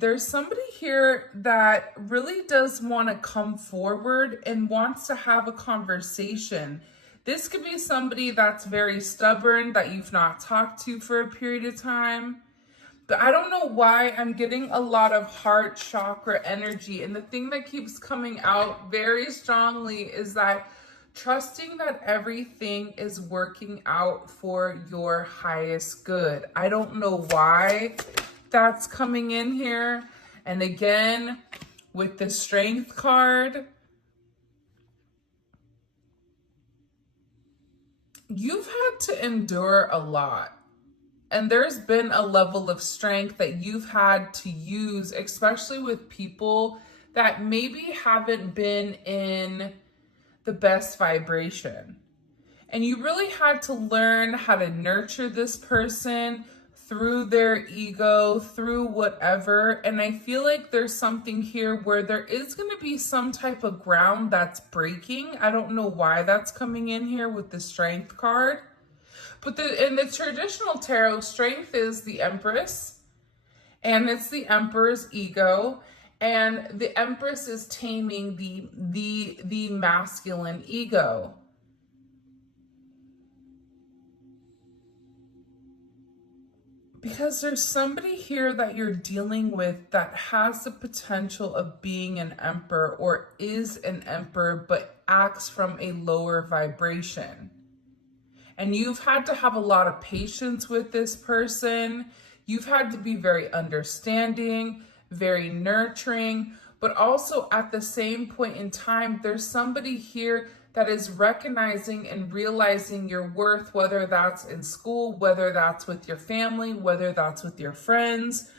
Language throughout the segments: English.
There's somebody here that really does want to come forward and wants to have a conversation. This could be somebody that's very stubborn that you've not talked to for a period of time. But I don't know why I'm getting a lot of heart chakra energy. And the thing that keeps coming out very strongly is that trusting that everything is working out for your highest good. I don't know why that's coming in here. And again, with the Strength card, you've had to endure a lot. And there's been a level of strength that you've had to use, especially with people that maybe haven't been in the best vibration. And you really had to learn how to nurture this person through their ego, through whatever. And I feel like there's something here where there is going to be some type of ground that's breaking. I don't know why that's coming in here with the Strength card. But in the traditional tarot, Strength is the Empress, and it's the Emperor's ego, and the Empress is taming the masculine ego. Because there's somebody here that you're dealing with that has the potential of being an emperor or is an emperor, but acts from a lower vibration. And you've had to have a lot of patience with this person. You've had to be very understanding, very nurturing, but also at the same point in time, there's somebody here that is recognizing and realizing your worth, whether that's in school, whether that's with your family, whether that's with your friends,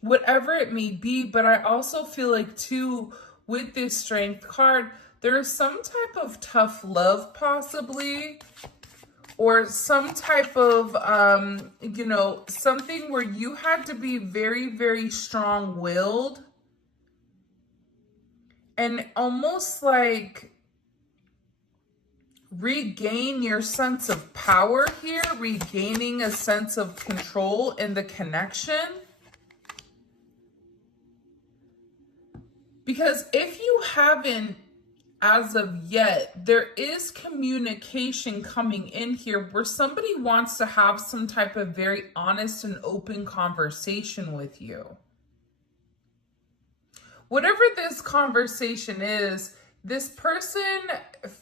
whatever it may be. But I also feel like too, with this Strength card, there is some type of tough love possibly, or some type of, something where you had to be very, very strong-willed and almost like regain your sense of power here, regaining a sense of control in the connection. Because if you haven't, as of yet, there is communication coming in here where somebody wants to have some type of very honest and open conversation with you. Whatever this conversation is, this person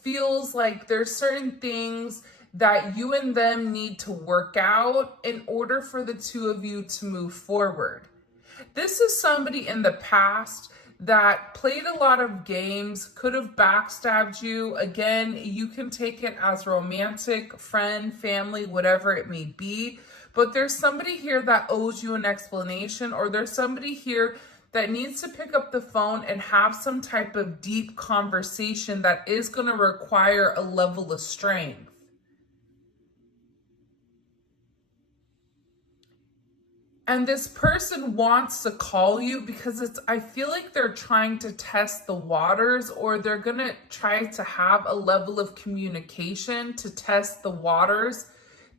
feels like there's certain things that you and them need to work out in order for the two of you to move forward. This is somebody in the past that played a lot of games, could have backstabbed you. Again, you can take it as romantic, friend, family, whatever it may be. But there's somebody here that owes you an explanation, or there's somebody here that needs to pick up the phone and have some type of deep conversation that is going to require a level of strength. And this person wants to call you because I feel like they're trying to test the waters, or they're going to try to have a level of communication to test the waters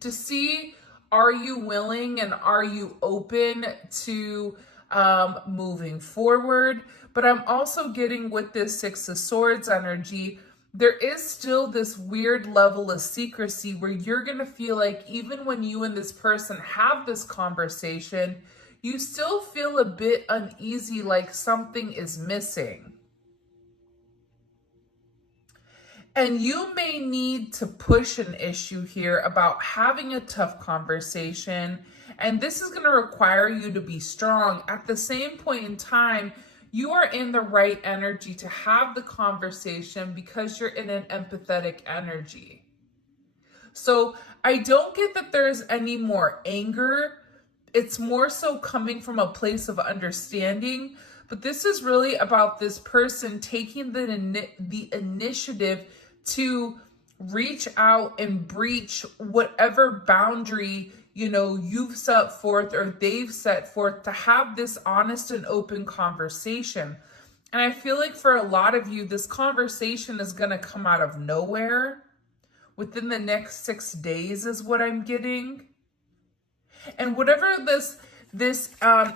to see, are you willing and are you open to moving forward? But I'm also getting with this Six of Swords energy, there is still this weird level of secrecy where you're going to feel like even when you and this person have this conversation, you still feel a bit uneasy, like something is missing. And you may need to push an issue here about having a tough conversation. And this is going to require you to be strong. At the same point in time, you are in the right energy to have the conversation because you're in an empathetic energy. So I don't get that there's any more anger. It's more so coming from a place of understanding. But this is really about this person taking the initiative to reach out and breach whatever boundary you've set forth or they've set forth, to have this honest and open conversation. And I feel like for a lot of you, this conversation is going to come out of nowhere within the next 6 days is what I'm getting. And whatever this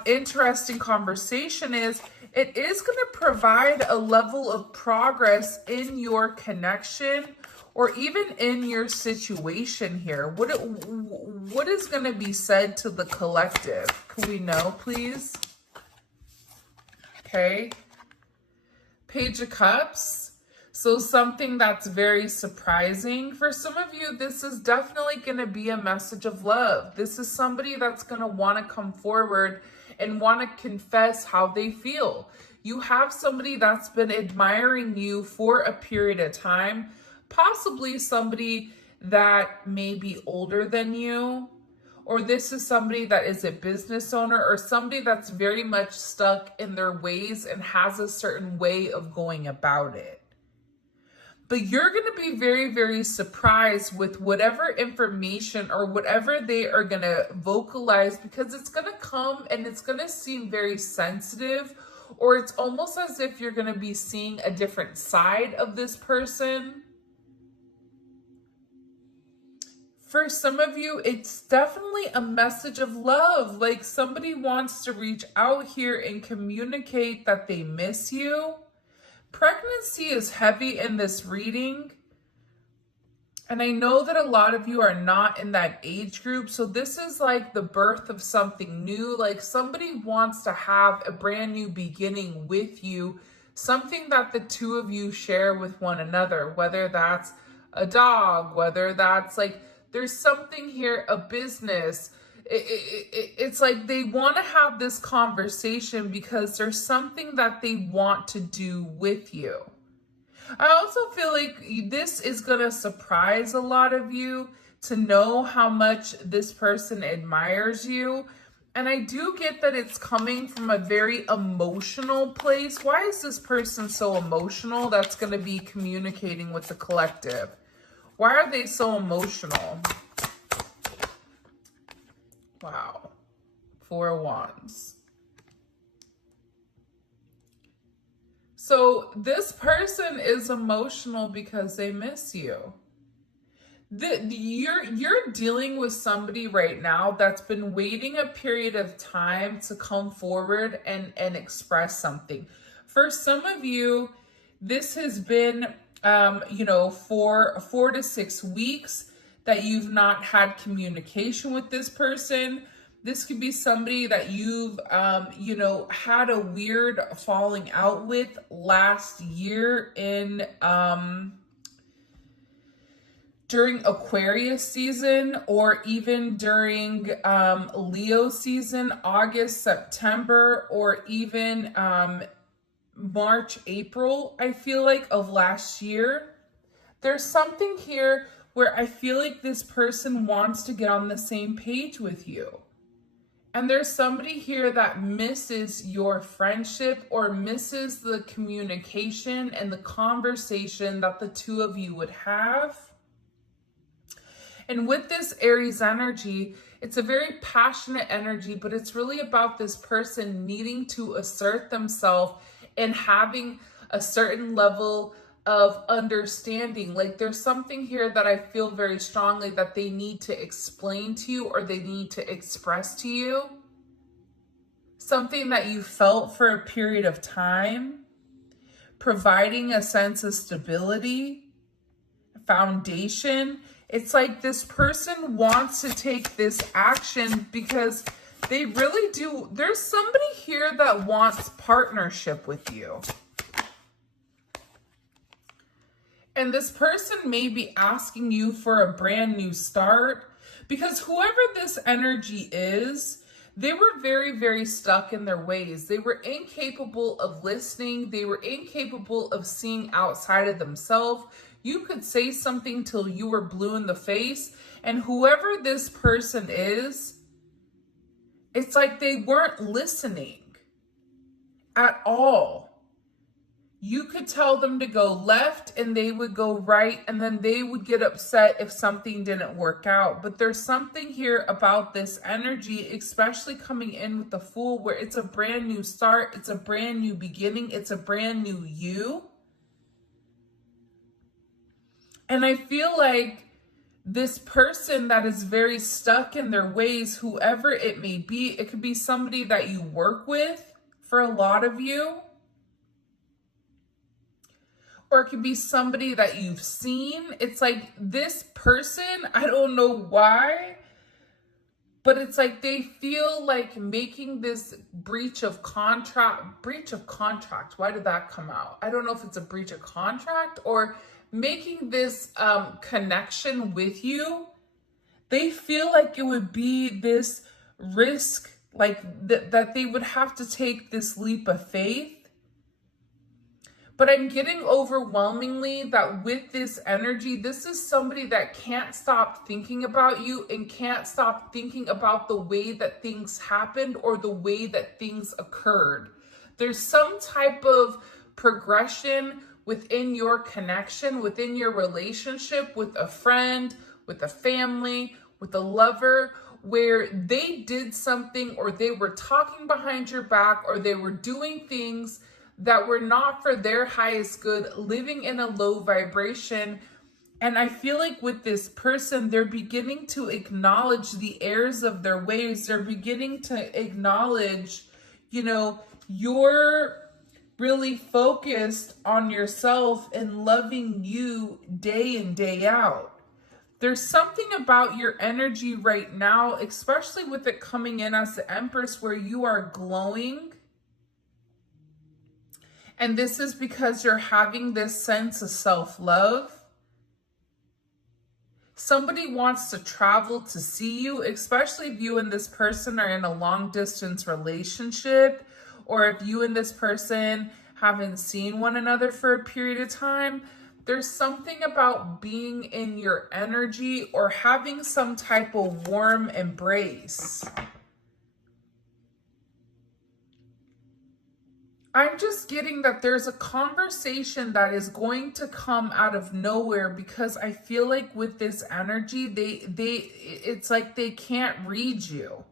interesting conversation is, it is going to provide a level of progress in your connection or even in your situation here. What is going to be said to the collective? Can we know, please? Okay. Page of Cups. So something that's very surprising. For some of you, this is definitely going to be a message of love. This is somebody that's going to want to come forward and want to confess how they feel. You have somebody that's been admiring you for a period of time, possibly somebody that may be older than you, or this is somebody that is a business owner or somebody that's very much stuck in their ways and has a certain way of going about it. But you're going to be very, very surprised with whatever information or whatever they are going to vocalize, because it's going to come and it's going to seem very sensitive, or it's almost as if you're going to be seeing a different side of this person. For some of you, it's definitely a message of love. Like somebody wants to reach out here and communicate that they miss you. Pregnancy is heavy in this reading. And I know that a lot of you are not in that age group. So this is like the birth of something new. Like somebody wants to have a brand new beginning with you. Something that the two of you share with one another. Whether that's a dog, whether that's like, there's something here, a business. It's like they want to have this conversation because there's something that they want to do with you. I also feel like this is going to surprise a lot of you to know how much this person admires you. And I do get that it's coming from a very emotional place. Why is this person so emotional? That's going to be communicating with the collective. Why are they so emotional? Wow. 4 of Wands. So this person is emotional because they miss you. You're dealing with somebody right now that's been waiting a period of time to come forward and express something. For some of you, this has been, for 4 to 6 weeks that you've not had communication with this person. This could be somebody that you've, had a weird falling out with last year in, during Aquarius season, or even during Leo season, August, September, or even March, April, I feel like, of last year. There's something here where I feel like this person wants to get on the same page with you. And there's somebody here that misses your friendship or misses the communication and the conversation that the two of you would have. And with this Aries energy, it's a very passionate energy, but it's really about this person needing to assert themselves and having a certain level of understanding. Like there's something here that I feel very strongly that they need to explain to you, or they need to express to you. Something that you felt for a period of time, providing a sense of stability, foundation. It's like this person wants to take this action because they really do. There's somebody here that wants partnership with you. And this person may be asking you for a brand new start, because whoever this energy is, they were very, very stuck in their ways. They were incapable of listening. They were incapable of seeing outside of themselves. You could say something till you were blue in the face. And whoever this person is, it's like they weren't listening at all. You could tell them to go left and they would go right, and then they would get upset if something didn't work out. But there's something here about this energy, especially coming in with the Fool, where it's a brand new start, it's a brand new beginning, it's a brand new you. And I feel like this person that is very stuck in their ways, whoever it may be. It could be somebody that you work with for a lot of you, or it could be somebody that you've seen. It's like this person, I don't know why, but it's like they feel like making this breach of contract. Why did that come out? I don't know if it's a breach of contract or making this connection with you. They feel like it would be this risk, like that they would have to take this leap of faith. But I'm getting overwhelmingly that with this energy, this is somebody that can't stop thinking about you and can't stop thinking about the way that things happened or the way that things occurred. There's some type of progression within your connection, within your relationship with a friend, with a family, with a lover, where they did something or they were talking behind your back or they were doing things that were not for their highest good, living in a low vibration. And I feel like with this person, they're beginning to acknowledge the errors of their ways. They're beginning to acknowledge, you're really focused on yourself and loving you day in, day out. There's something about your energy right now, especially with it coming in as the Empress, where you are glowing. And this is because you're having this sense of self-love. Somebody wants to travel to see you, especially if you and this person are in a long distance relationship, or if you and this person haven't seen one another for a period of time. There's something about being in your energy or having some type of warm embrace. I'm just getting that there's a conversation that is going to come out of nowhere, because I feel like with this energy, it's like they can't read you.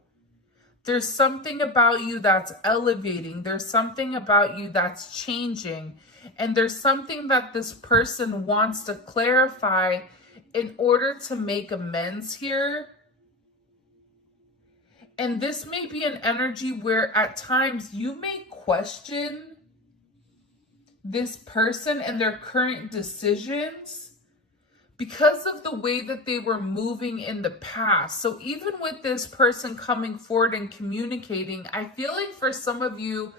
There's something about you that's elevating. There's something about you that's changing. And there's something that this person wants to clarify in order to make amends here. And this may be an energy where at times you may question this person and their current decisions because of the way that they were moving in the past. So even with this person coming forward and communicating, I feel like for some of you,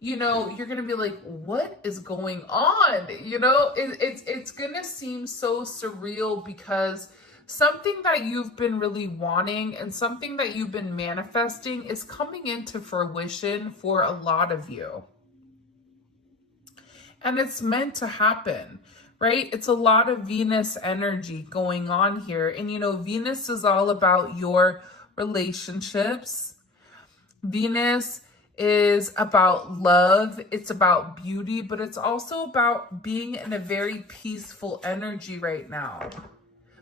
you're going to be like, what is going on? It's going to seem so surreal, because something that you've been really wanting and something that you've been manifesting is coming into fruition for a lot of you. And it's meant to happen, right? It's a lot of Venus energy going on here. And, Venus is all about your relationships. Venus is about love. It's about beauty, but it's also about being in a very peaceful energy right now.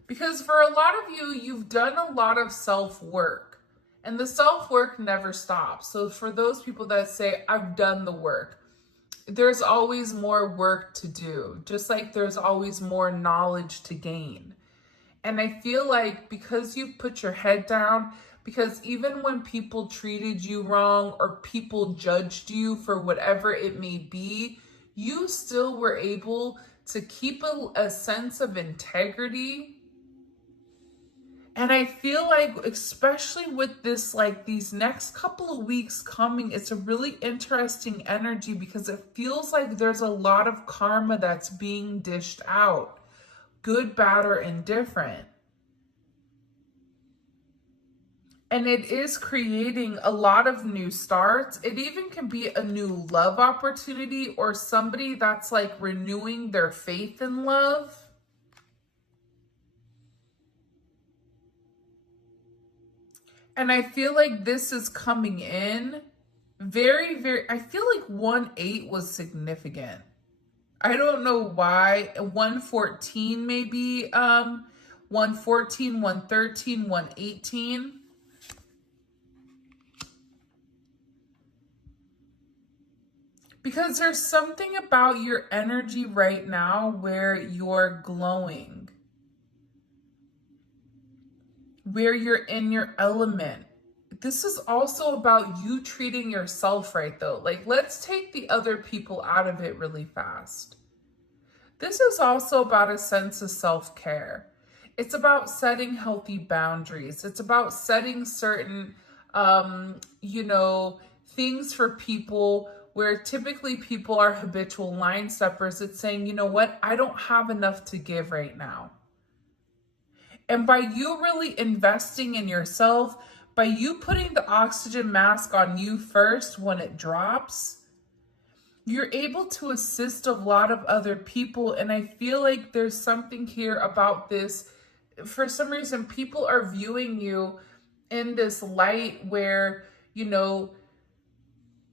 Because for a lot of you, you've done a lot of self-work, and the self-work never stops. So for those people that say, I've done the work, there's always more work to do, just like there's always more knowledge to gain. And I feel like because you put your head down, because even when people treated you wrong or people judged you for whatever it may be, you still were able to keep a sense of integrity. And I feel like, especially with this, like these next couple of weeks coming, it's a really interesting energy, because it feels like there's a lot of karma that's being dished out, good, bad, or indifferent. And it is creating a lot of new starts. It even can be a new love opportunity, or somebody that's like renewing their faith in love. And I feel like this is coming in very, very, I feel like 1-8 was significant. I don't know why. 114 maybe, 114, 113, 118. Because there's something about your energy right now where you're glowing. where you're in your element. This is also about you treating yourself right, though. Like, let's take the other people out of it really fast. This is also about a sense of self-care. It's about setting healthy boundaries. It's about setting certain, things for people where typically people are habitual line steppers. It's saying, you know what, I don't have enough to give right now. And by you really investing in yourself, by you putting the oxygen mask on you first when it drops, you're able to assist a lot of other people. And I feel like there's something here about this. For some reason, people are viewing you in this light where,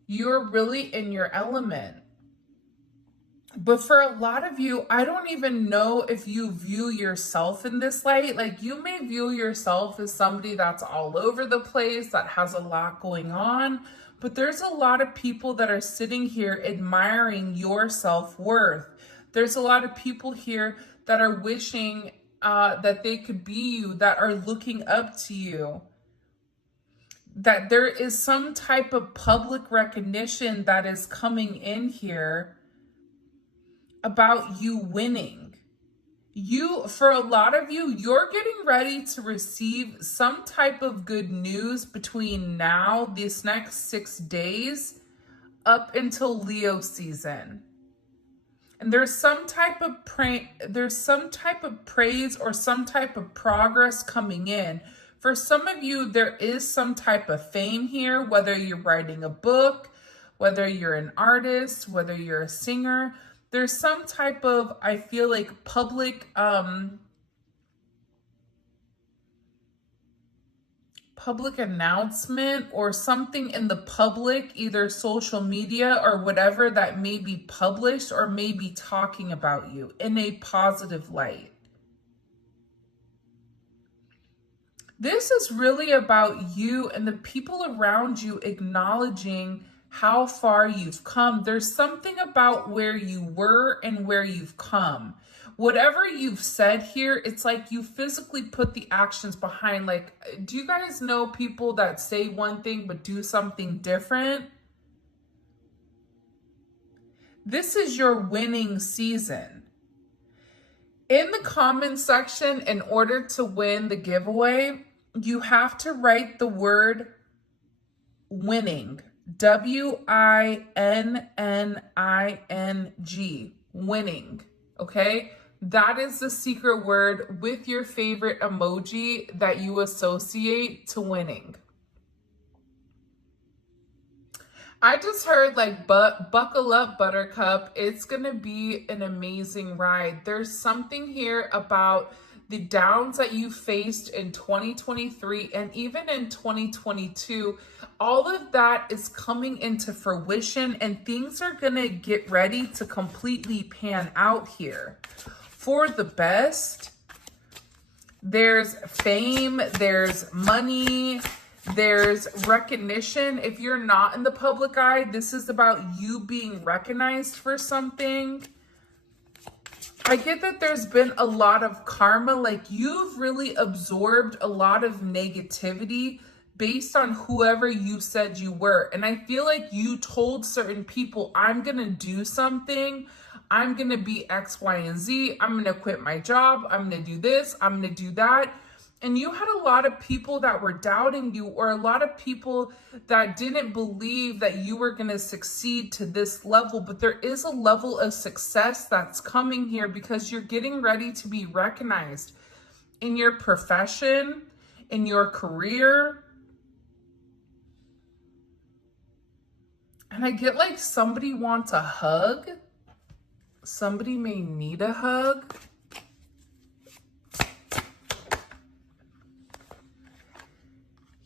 you're really in your element. But for a lot of you, I don't even know if you view yourself in this light. Like, you may view yourself as somebody that's all over the place, that has a lot going on. But there's a lot of people that are sitting here admiring your self-worth. There's a lot of people here that are wishing that they could be you, that are looking up to you. That there is some type of public recognition that is coming in here about you winning. For a lot of you, you're getting ready to receive some type of good news between now, these next 6 days, up until Leo season. And there's some type of praise or some type of progress coming in. For some of you, there is some type of fame here, whether you're writing a book, whether you're an artist, whether you're a singer. There's some type of, I feel like, public announcement or something in the public, either social media or whatever, that may be published or may be talking about you in a positive light. This is really about you and the people around you acknowledging how far you've come. There's something about where you were and where you've come. Whatever you've said here, it's like you physically put the actions behind. Like, do you guys know people that say one thing but do something different? This is your winning season. In the comment section, in order to win the giveaway, you have to write the word winning. WINNING. Winning. Okay? That is the secret word with your favorite emoji that you associate to winning. I just heard, like, buckle up, Buttercup. It's going to be an amazing ride. There's something here about the downs that you faced in 2023 and even in 2022. All of that is coming into fruition, and things are going to get ready to completely pan out here for the best. There's fame, there's money, there's recognition. If you're not in the public eye, this is about you being recognized for something. I get that there's been a lot of karma, like you've really absorbed a lot of negativity based on whoever you said you were. And I feel like you told certain people, I'm going to do something. I'm going to be X, Y, and Z. I'm going to quit my job. I'm going to do this. I'm going to do that. And you had a lot of people that were doubting you, or a lot of people that didn't believe that you were going to succeed to this level. But there is a level of success that's coming here because you're getting ready to be recognized in your profession, in your career. And I get like somebody wants a hug. Somebody may need a hug.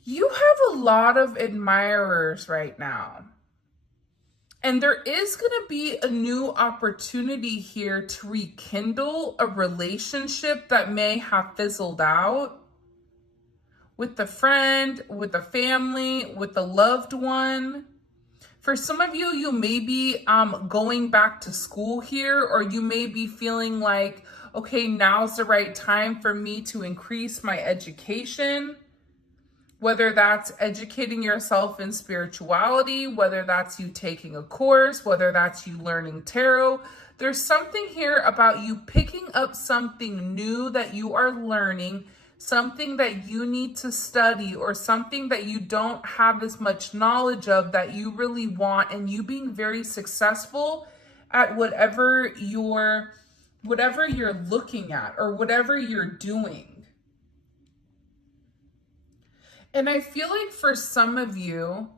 You have a lot of admirers right now. And there is going to be a new opportunity here to rekindle a relationship that may have fizzled out with a friend, with a family, with a loved one. For some of you, you may be going back to school here, or you may be feeling like, okay, now's the right time for me to increase my education. Whether that's educating yourself in spirituality, whether that's you taking a course, whether that's you learning tarot, there's something here about you picking up something new that you are learning, something that you need to study, or something that you don't have as much knowledge of that you really want, and you being very successful at whatever you're looking at or whatever you're doing. And I feel like for some of you,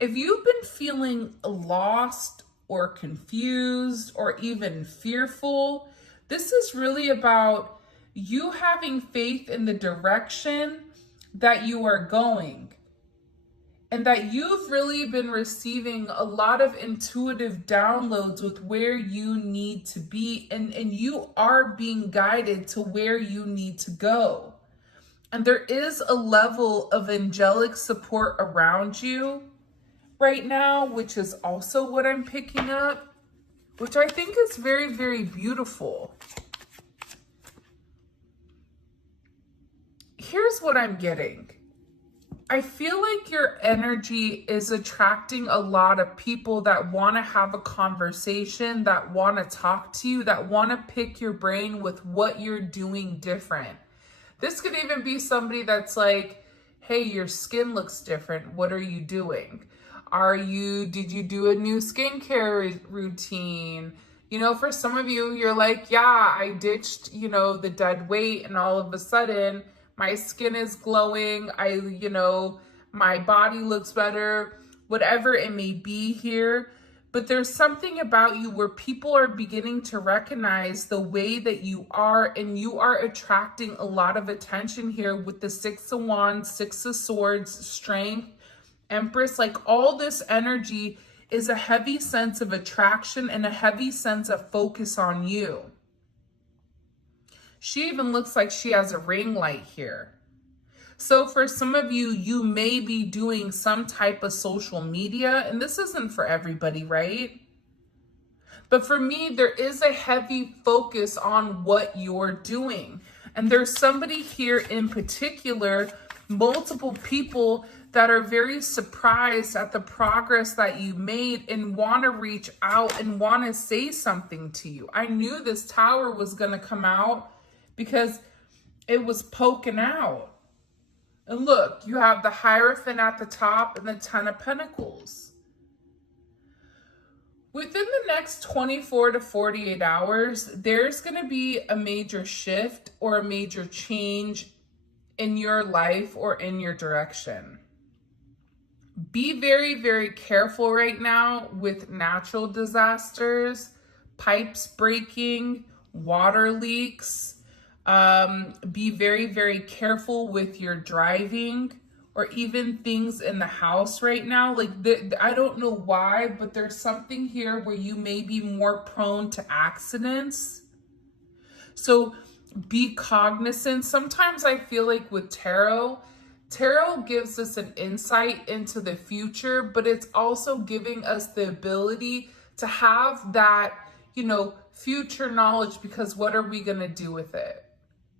if you've been feeling lost or confused or even fearful, this is really about you having faith in the direction that you are going. And that you've really been receiving a lot of intuitive downloads with where you need to be. And you are being guided to where you need to go. And there is a level of angelic support around you right now, which is also what I'm picking up, which I think is very, very beautiful. Here's what I'm getting. I feel like your energy is attracting a lot of people that want to have a conversation, that want to talk to you, that want to pick your brain with what you're doing different. This could even be somebody that's like, hey, your skin looks different. What are you doing? Did you do a new skincare routine? You know, for some of you, you're like, yeah, I ditched, the dead weight, and all of a sudden my skin is glowing. My body looks better, whatever it may be here. But there's something about you where people are beginning to recognize the way that you are, and you are attracting a lot of attention here with the 6 of Wands, 6 of Swords, Strength, Empress. Like, all this energy is a heavy sense of attraction and a heavy sense of focus on you. She even looks like she has a ring light here. So for some of you, you may be doing some type of social media, and this isn't for everybody, right? But for me, there is a heavy focus on what you're doing. And there's somebody here in particular, multiple people that are very surprised at the progress that you made and want to reach out and want to say something to you. I knew this Tower was going to come out because it was poking out. And look, you have the Hierophant at the top and the 10 of Pentacles. Within the next 24 to 48 hours, there's going to be a major shift or a major change in your life or in your direction. Be very, very careful right now with natural disasters, pipes breaking, water leaks. Be very, very careful with your driving or even things in the house right now. Like, I don't know why, but there's something here where you may be more prone to accidents. So be cognizant. Sometimes I feel like with tarot gives us an insight into the future, but it's also giving us the ability to have that, future knowledge, because what are we going to do with it?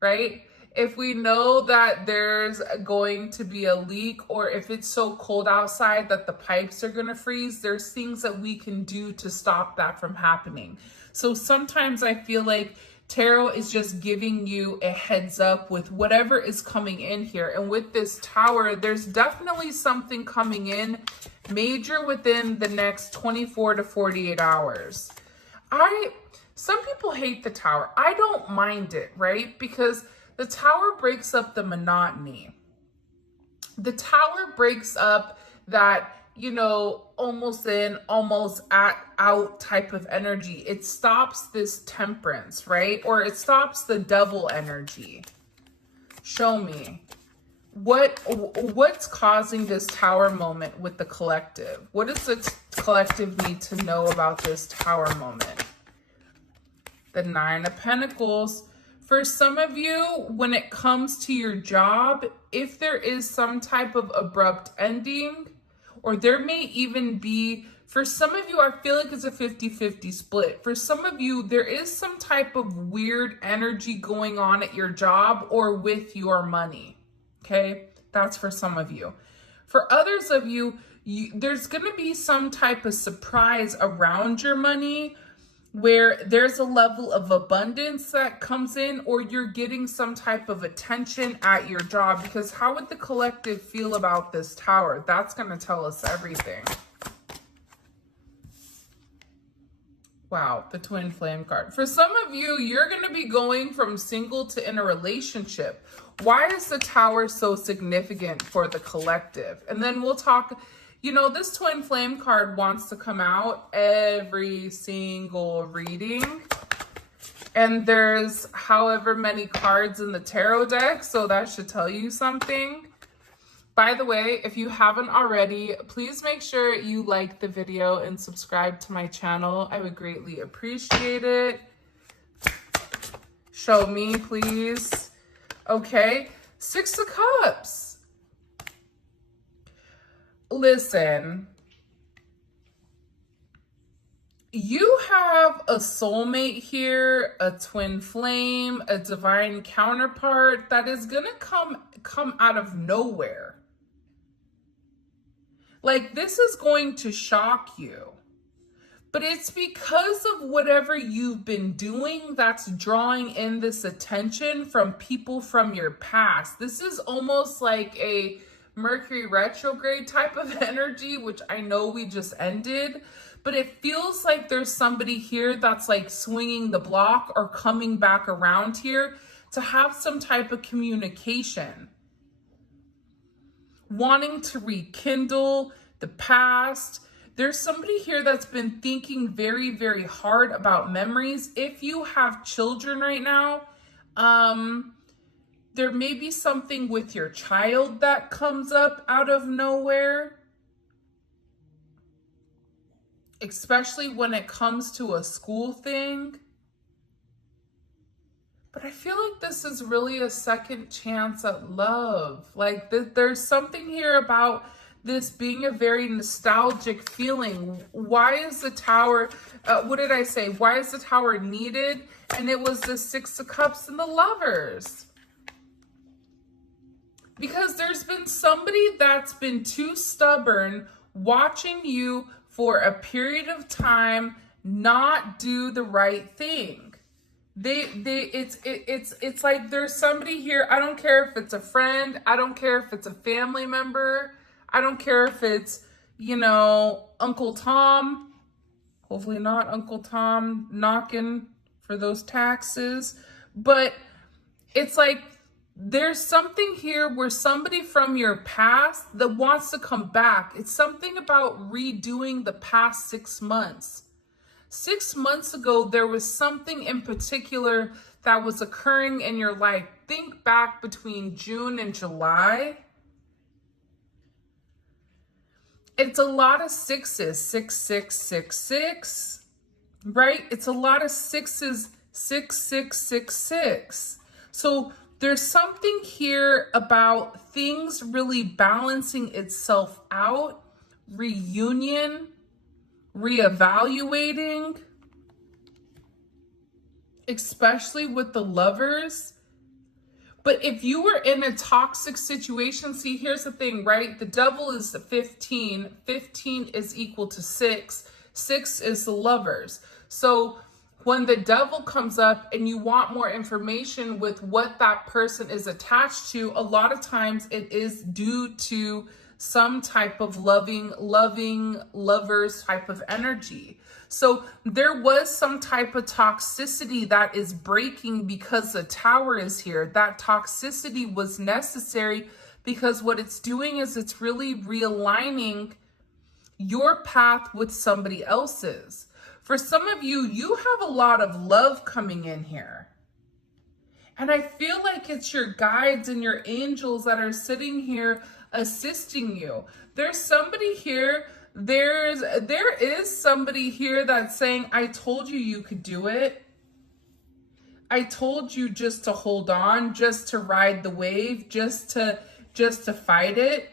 Right? If we know that there's going to be a leak, or if it's so cold outside that the pipes are going to freeze, there's things that we can do to stop that from happening. So sometimes I feel like tarot is just giving you a heads up with whatever is coming in here. And with this Tower, there's definitely something coming in major within the next 24 to 48 hours. Some people hate the Tower. I don't mind it, right? Because the Tower breaks up the monotony. The Tower breaks up that, almost in, almost out type of energy. It stops this temperance, right? Or it stops the devil energy. Show me. What's causing this Tower moment with the collective? What does the collective need to know about this Tower moment? The 9 of Pentacles. For some of you, when it comes to your job, if there is some type of abrupt ending, or there may even be For some of you, I feel like it's a 50-50 split. For some of you, there is some type of weird energy going on at your job or with your money. Okay, that's for some of you. For others of you, there's going to be some type of surprise around your money where there's a level of abundance that comes in, or you're getting some type of attention at your job. Because how would the collective feel about this Tower? That's going to tell us everything. Wow, the Twin Flame card. For some of you, you're going to be going from single to in a relationship. Why is the Tower so significant for the collective? And then we'll talk, you know, this Twin Flame card wants to come out every single reading. And there's however many cards in the tarot deck, so that should tell you something. By the way, if you haven't already, please make sure you like the video and subscribe to my channel. I would greatly appreciate it. Show me, please. Okay, Six of Cups. Listen, you have a soulmate here, a twin flame, a divine counterpart that is gonna come out of nowhere. Like, this is going to shock you, but it's because of whatever you've been doing that's drawing in this attention from people from your past. This is almost like a Mercury retrograde type of energy, which I know we just ended, but it feels like there's somebody here that's like swinging the block or coming back around here to have some type of communication, wanting to rekindle the past. There's somebody here that's been thinking very, very hard about memories. If you have children right now, there may be something with your child that comes up out of nowhere, especially when it comes to a school thing. But I feel like this is really a second chance at love. Like, there's something here about this being a very nostalgic feeling. Why is the Tower, what did I say? Why is the Tower needed? And it was the Six of Cups and the Lovers. Because there's been somebody that's been too stubborn watching you for a period of time not do the right thing. It's like there's somebody here. I don't care if it's a friend. I don't care if it's a family member. I don't care if it's, you know, Uncle Tom. Hopefully not Uncle Tom knocking for those taxes. But it's like there's something here where somebody from your past that wants to come back. It's something about redoing the past 6 months. 6 months ago, there was something in particular that was occurring in your life. Think back between June and July. It's a lot of sixes, 6666, right? It's a lot of sixes, 6666. So there's something here about things really balancing itself out, reunion, reevaluating, especially with the Lovers. But if you were in a toxic situation, see, here's the thing, right? The Devil is the 15. 15 is equal to 6. 6 is the Lovers. So when the Devil comes up and you want more information with what that person is attached to, a lot of times it is due to some type of loving lovers type of energy. So there was some type of toxicity that is breaking because the Tower is here. That toxicity was necessary because what it's doing is it's really realigning your path with somebody else's. For some of you, you have a lot of love coming in here. And I feel like it's your guides and your angels that are sitting here assisting you. There's somebody here, there is somebody here that's saying, I told you you could do it. I told you just to hold on, just to ride the wave, just to fight it.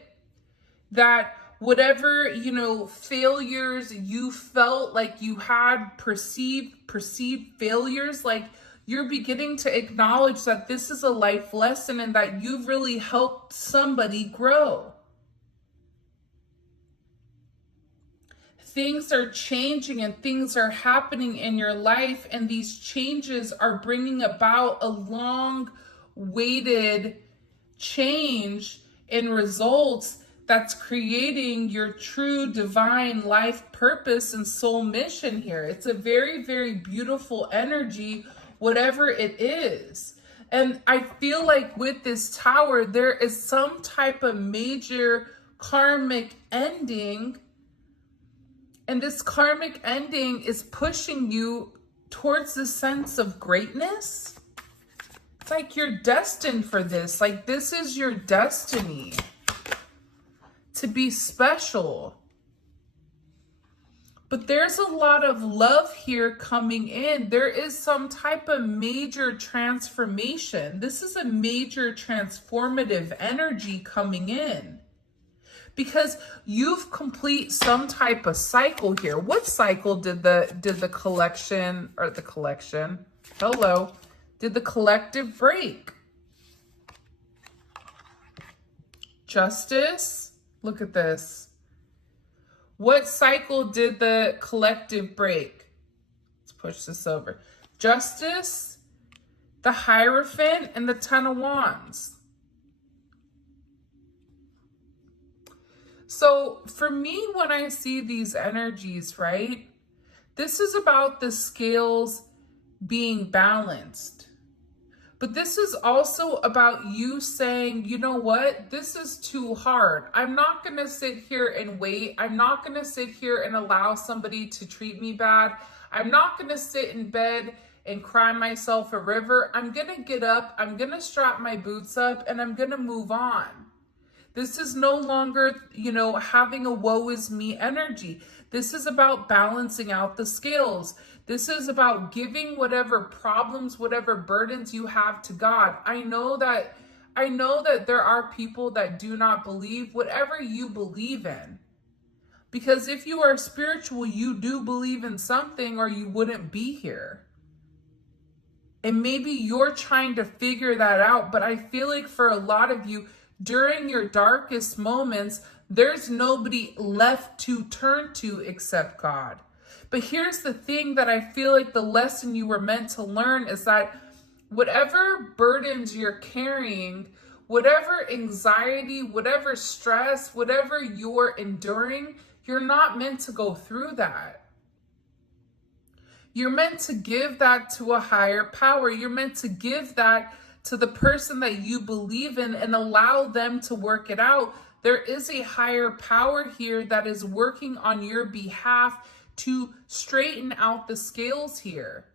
That whatever, you know, failures you felt like you had, perceived failures, like you're beginning to acknowledge that this is a life lesson and that you've really helped somebody grow. Things are changing and things are happening in your life, and these changes are bringing about a long-awaited change in results that's creating your true divine life purpose and soul mission here. It's a very, very beautiful energy, whatever it is. And I feel like with this Tower, there is some type of major karmic ending. And this karmic ending is pushing you towards the sense of greatness. It's like you're destined for this. Like this is your destiny to be special. But there's a lot of love here coming in. There is some type of major transformation. This is a major transformative energy coming in. Because you've complete some type of cycle here. What cycle did the collection did the collective break? Justice. Look at this. What cycle did the collective break? Let's push this over. Justice, the Hierophant, and the Ten of Wands. So for me, when I see these energies, right, this is about the scales being balanced. But this is also about you saying, you know what, this is too hard. I'm not going to sit here and wait. I'm not going to sit here and allow somebody to treat me bad. I'm not going to sit in bed and cry myself a river. I'm going to get up. I'm going to strap my boots up and I'm going to move on. This is no longer, you know, having a woe is me energy. This is about balancing out the scales. This is about giving whatever problems, whatever burdens you have to God. I know that there are people that do not believe whatever you believe in. Because if you are spiritual, you do believe in something or you wouldn't be here. And maybe you're trying to figure that out, but I feel like for a lot of you, during your darkest moments, there's nobody left to turn to except God. But here's the thing that I feel like the lesson you were meant to learn is that whatever burdens you're carrying, whatever anxiety, whatever stress, whatever you're enduring, you're not meant to go through that. You're meant to give that to a higher power. You're meant to give that to the person that you believe in and allow them to work it out. There is a higher power here that is working on your behalf to straighten out the scales here.